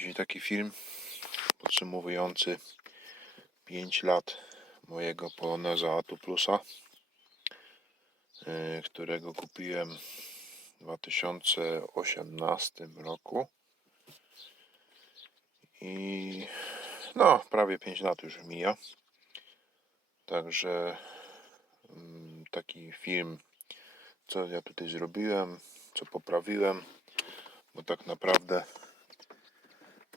Dzisiaj taki film podsumowujący 5 lat mojego Poloneza Atu Plusa, yy, którego kupiłem w 2018 roku. I no, prawie 5 lat już mija. Także mm, taki film, co ja tutaj zrobiłem, co poprawiłem, bo tak naprawdę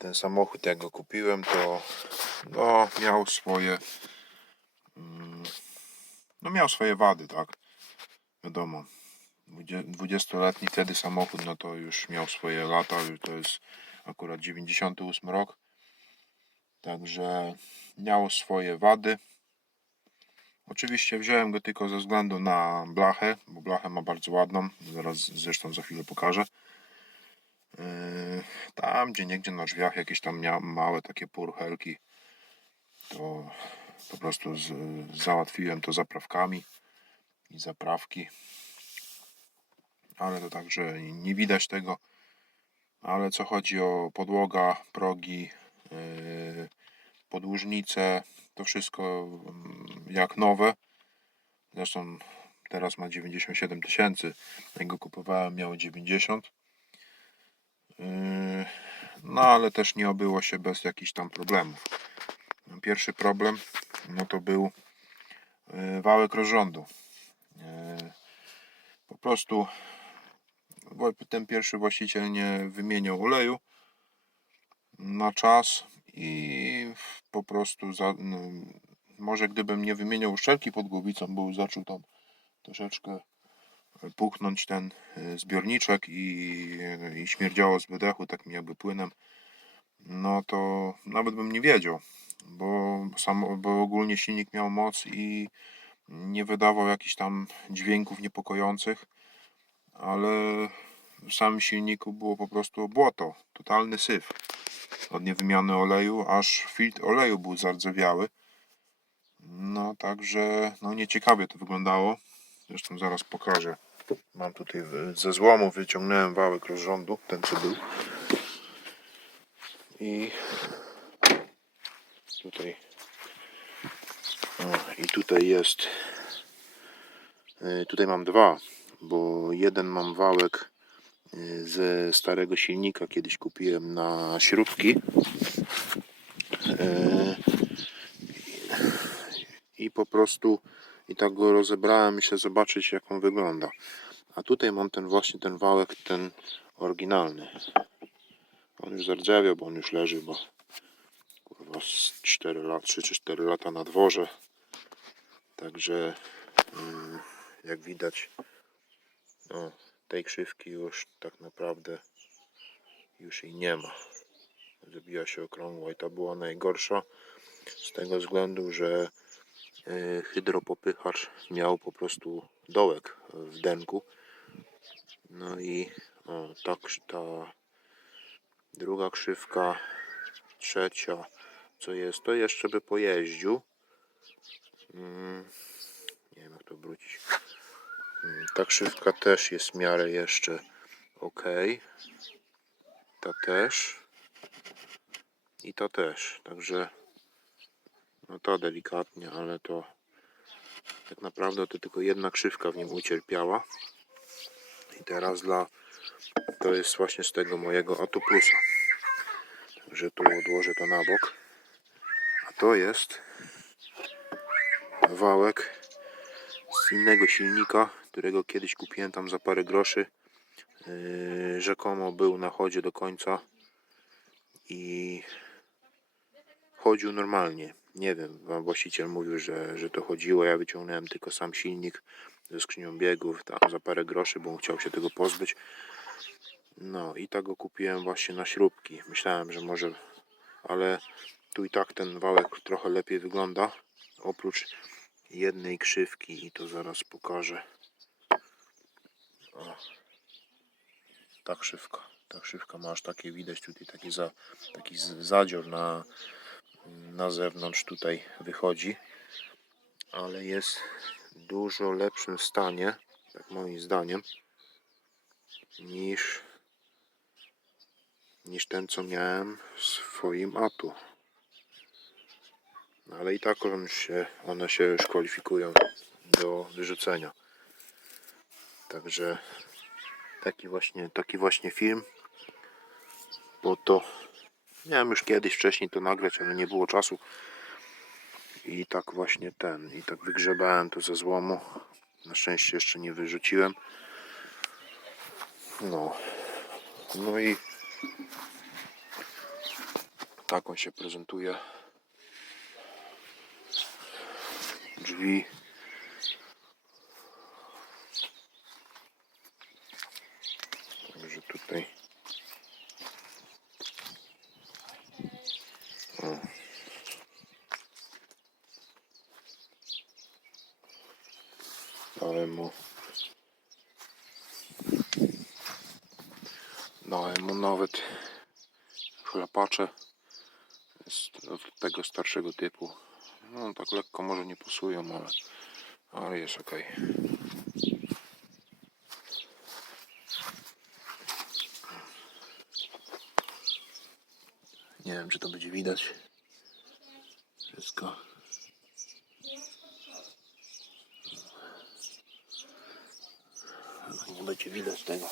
ten samochód jak go kupiłem to no, miał swoje mm, no miał swoje wady, tak. Wiadomo 20-letni wtedy samochód no to już miał swoje lata to jest akurat 98 rok. Także miało swoje wady. Oczywiście wziąłem go tylko ze względu na blachę bo blachę ma bardzo ładną zaraz zresztą za chwilę pokażę Tam gdzie niegdzie na drzwiach jakieś tam małe takie purchelki, to po prostu z, załatwiłem to zaprawkami i zaprawki. Ale to także nie widać tego. Ale co chodzi o podłoga, progi, yy, podłużnice, to wszystko mm, jak nowe. Zresztą teraz ma 97 tysięcy. Jak go kupowałem miało 90. Yy, No ale też nie obyło się bez jakichś tam problemów. Pierwszy problem no to był yy, wałek rozrządu. Yy, Po prostu ten pierwszy właściciel nie wymieniał oleju na czas i po prostu za, no, może gdybym nie wymieniał uszczelki pod głowicą, bo zaczął tam troszeczkę puchnąć ten y, zbiorniczek i, i śmierdziało z wydechu takim jakby płynem, no to nawet bym nie wiedział, bo, sam, bo ogólnie silnik miał moc i nie wydawał jakichś tam dźwięków niepokojących, ale w samym silniku było po prostu błoto, totalny syf od niewymiany oleju, aż filtr oleju był zardzewiały. No także no nieciekawie to wyglądało. Zresztą zaraz pokażę. Mam tutaj ze złomu wyciągnąłem wałek rozrządu, ten co był. I tutaj o, i tutaj jest y, tutaj mam dwa, bo jeden mam wałek y, ze starego silnika kiedyś kupiłem na śrubki. Y, I po prostu i tak go rozebrałem i się zobaczyć jak on wygląda. A tutaj mam ten właśnie ten wałek, ten oryginalny. On już zardzewiał, bo on już leży, bo kurwa z 4 lat, 3 czy 4 lata na dworze. Także mm, jak widać no, tej krzywki już tak naprawdę już jej nie ma. Zrobiła się okrągła i ta była najgorsza z tego względu, że hydropopychacz miał po prostu dołek w denku. No i o, ta, krz- ta druga krzywka, trzecia, co jest, to jeszcze by pojeździł. Mm, nie wiem jak to wrócić. Mm, Ta krzywka też jest w miarę jeszcze ok. Ta też. I ta też. Także no to delikatnie, ale to tak naprawdę to tylko jedna krzywka w nim ucierpiała. I teraz dla to jest właśnie z tego mojego Atu Plusa. Także tu odłożę to na bok. A to jest wałek z innego silnika, którego kiedyś kupiłem tam za parę groszy. Yy, rzekomo był na chodzie do końca i chodził normalnie. Nie wiem, właściciel mówił, że, że to chodziło. Ja wyciągnąłem tylko sam silnik ze skrzynią biegów tam za parę groszy, bo chciał się tego pozbyć. No i tak go kupiłem właśnie na śrubki. Myślałem, że może, ale tu i tak ten wałek trochę lepiej wygląda. Oprócz jednej krzywki i to zaraz pokażę. O, ta krzywka. Ta krzywka ma aż takie widać tutaj taki, za, taki zadzior na, na zewnątrz tutaj wychodzi. Ale jest w dużo lepszym stanie, tak moim zdaniem, niż niż ten co miałem w swoim atu. No, Ale i tak on się, one się już kwalifikują do wyrzucenia. Także taki właśnie, taki właśnie film. Bo to miałem już kiedyś wcześniej to nagrać, ale nie było czasu. I tak właśnie ten, i tak wygrzebałem to ze złomu. Na szczęście jeszcze nie wyrzuciłem. No. No i tak on się prezentuje. Drzwi. Także tutaj. O. Dałem mu Dałem mu nawet chlapacze z tego starszego typu. No tak lekko może nie pasują, ale, ale jest ok. Nie wiem czy to będzie widać. Wszystko. No, Nie będzie widać tego.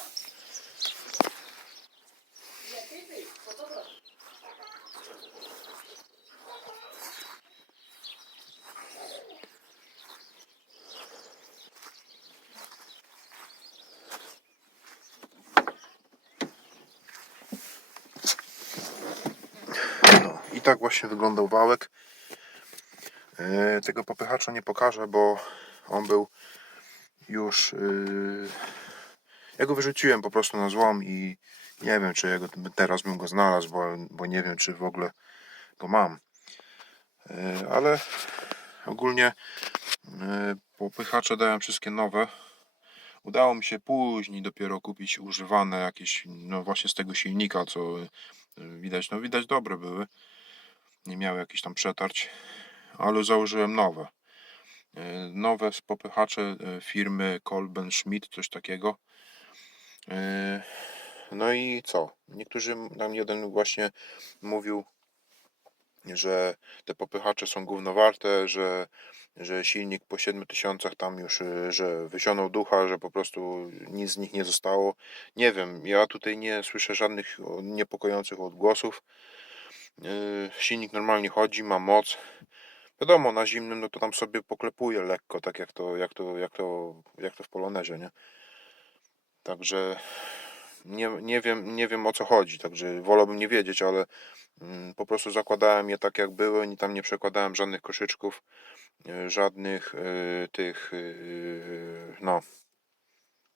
No, I tak właśnie wyglądał wałek. E, Tego popychacza nie pokażę, bo on był już. Yy... Ja go wyrzuciłem po prostu na złom i nie wiem, czy ja go teraz bym go znalazł, bo, bo nie wiem, czy w ogóle go mam. E, Ale ogólnie e, popychacze dałem wszystkie nowe. Udało mi się później dopiero kupić używane jakieś, no właśnie z tego silnika, co y, widać, no widać dobre były. Nie miały jakichś tam przetarć, ale założyłem nowe. Nowe popychacze firmy Kolben Schmidt, coś takiego. Y, No i co? Niektórzy, tam jeden właśnie mówił, że te popychacze są gówno warte, że, że silnik po 7000 tam już, y, że wysionął ducha, że po prostu nic z nich nie zostało. Nie wiem, ja tutaj nie słyszę żadnych niepokojących odgłosów. Yy, Silnik normalnie chodzi, ma moc. Wiadomo, na zimnym no to tam sobie poklepuje lekko, tak jak to, jak to, jak to, jak to w Polonezie, nie? Także nie, nie, wiem, nie wiem o co chodzi, także wolałbym nie wiedzieć, ale mm, po prostu zakładałem je tak jak były, ni tam nie przekładałem żadnych koszyczków, y, żadnych y, tych, y, no,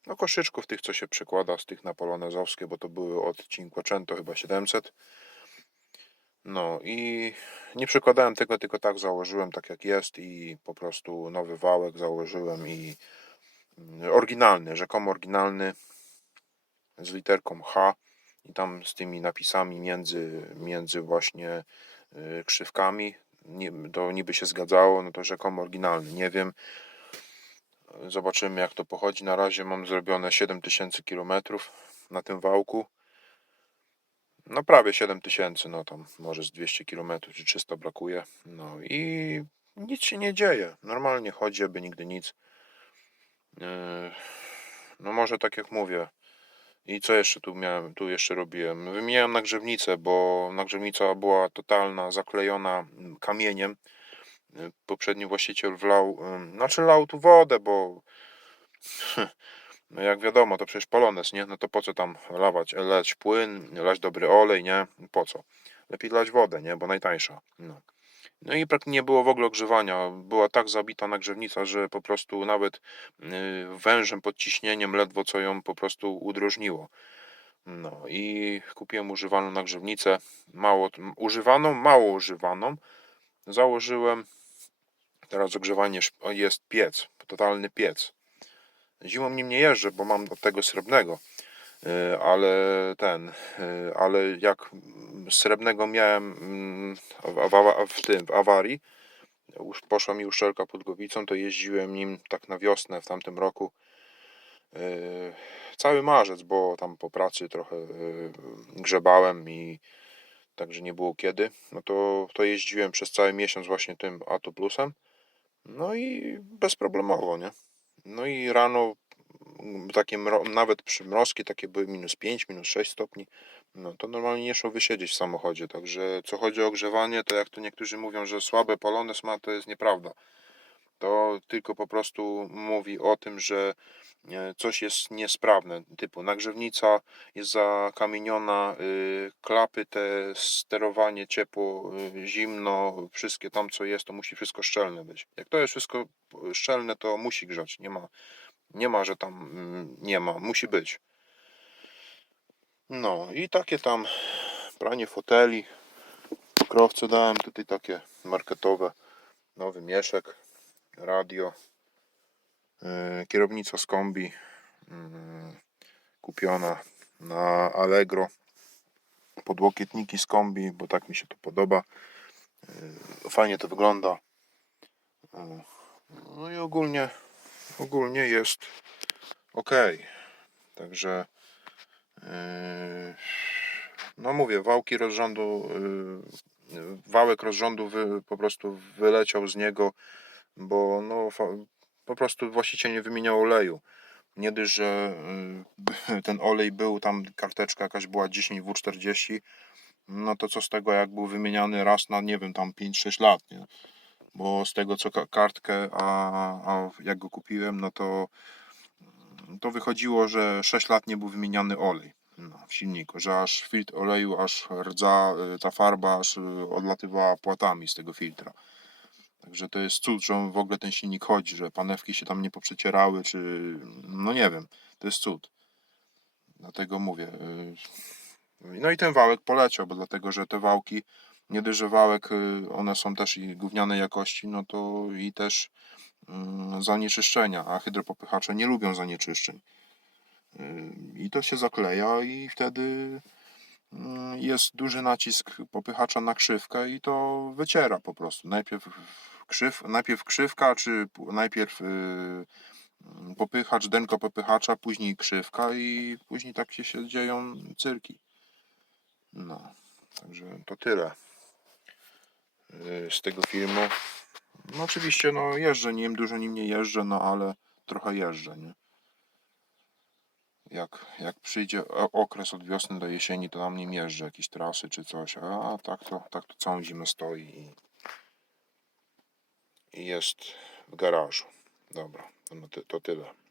no koszyczków tych, co się przekłada z tych na polonezowskie, bo to były od Cinquecento chyba 700. No i nie przekładałem tego, tylko tak założyłem tak jak jest i po prostu nowy wałek założyłem i oryginalny, rzekomo oryginalny z literką H i tam z tymi napisami między, między właśnie y, krzywkami. To niby się zgadzało, no to rzekomo oryginalny. Nie wiem. Zobaczymy jak to pochodzi. Na razie mam zrobione 7000 km na tym wałku. No prawie 7000, no tam może z 200 km czy 300 brakuje. No i nic się nie dzieje. Normalnie chodzi, aby nigdy nic. Yy, No może tak jak mówię. I co jeszcze tu miałem, tu jeszcze robiłem? Wymieniałem nagrzewnicę, bo nagrzewnica była totalna, zaklejona mm, kamieniem. Yy, Poprzedni właściciel wlał, ym, znaczy lał tu wodę, bo no jak wiadomo, to przecież polones, nie? No to po co tam lawać, lać płyn, lać dobry olej, nie? Po co? Lepiej lać wodę, nie? Bo najtańsza. No. No i praktycznie nie było w ogóle ogrzewania. Była tak zabita nagrzewnica, że po prostu nawet yy, wężem pod ciśnieniem ledwo co ją po prostu udrożniło. No i kupiłem używaną nagrzewnicę, mało używaną, mało używaną. Założyłem. Teraz ogrzewanie jest piec, totalny piec. Zimą nim nie jeżdżę, bo mam do tego srebrnego. Yy, Ale ten, yy, ale jak srebrnego miałem mm, w, tym, w awarii, poszła mi uszczelka pod głowicą, to jeździłem nim tak na wiosnę w tamtym roku. Yy, cały marzec, bo tam po pracy trochę y, grzebałem i także nie było kiedy. No to, to jeździłem przez cały miesiąc właśnie tym Ato Plusem. No i bezproblemowo, nie? No i rano mm, takie nawet przymrozki takie były minus 5, minus 6 stopni. No to normalnie nie szło wysiedzieć w samochodzie. Także co chodzi o ogrzewanie, to jak to niektórzy mówią, że słabe Polones ma, to jest nieprawda. To tylko po prostu mówi o tym, że e, coś jest niesprawne, typu nagrzewnica jest zakamieniona, y, klapy te, sterowanie ciepło, y, zimno, wszystkie tam co jest, to musi wszystko szczelne być. Jak to jest wszystko szczelne, to musi grzać, nie ma, nie ma, że tam mm, nie ma, musi być. No i takie tam pranie foteli, krowce dałem tutaj takie marketowe, nowy mieszek, radio, yy, kierownica z kombi yy, kupiona na Allegro, podłokietniki z kombi, bo tak mi się to podoba, yy, fajnie to wygląda. Yy, No i ogólnie, ogólnie jest ok. Także no mówię, wałki rozrządu, yy, wałek rozrządu wy, po prostu wyleciał z niego, bo no po prostu właściciel nie wymieniał oleju. Nie dość, że yy, ten olej był, tam karteczka jakaś była 10W40, no to co z tego, jak był wymieniany raz na, nie wiem, tam 5-6 lat, nie? Bo z tego co ka- kartkę, a, a jak go kupiłem, no to to wychodziło, że 6 lat nie był wymieniany olej no, w silniku, że aż filtr oleju, aż rdza, y, ta farba aż y, odlatywała płatami z tego filtra. Także to jest cud, że on w ogóle ten silnik chodzi, że panewki się tam nie poprzecierały, czy no nie wiem, to jest cud. Dlatego mówię. y, No i ten wałek poleciał, bo dlatego, że te wałki, nie dość, że wałek, one są też i gównianej jakości, no to i też zanieczyszczenia, a hydropopychacze nie lubią zanieczyszczeń. Y, I to się zakleja i wtedy mm, jest duży nacisk popychacza na krzywkę i to wyciera po prostu. Najpierw, krzyw, najpierw krzywka, czy najpierw y, mm, popychacz, denko popychacza, później krzywka i później tak się, się dzieją cyrki. No, także to tyle y, z tego filmu. No oczywiście, no jeżdżę nim, dużo nim nie jeżdżę, no ale trochę jeżdżę, nie? Jak, jak przyjdzie okres od wiosny do jesieni, to tam nim jeżdżę, jakieś trasy czy coś, a tak to, tak to całą zimę stoi i, i jest w garażu. Dobra, no to, to tyle.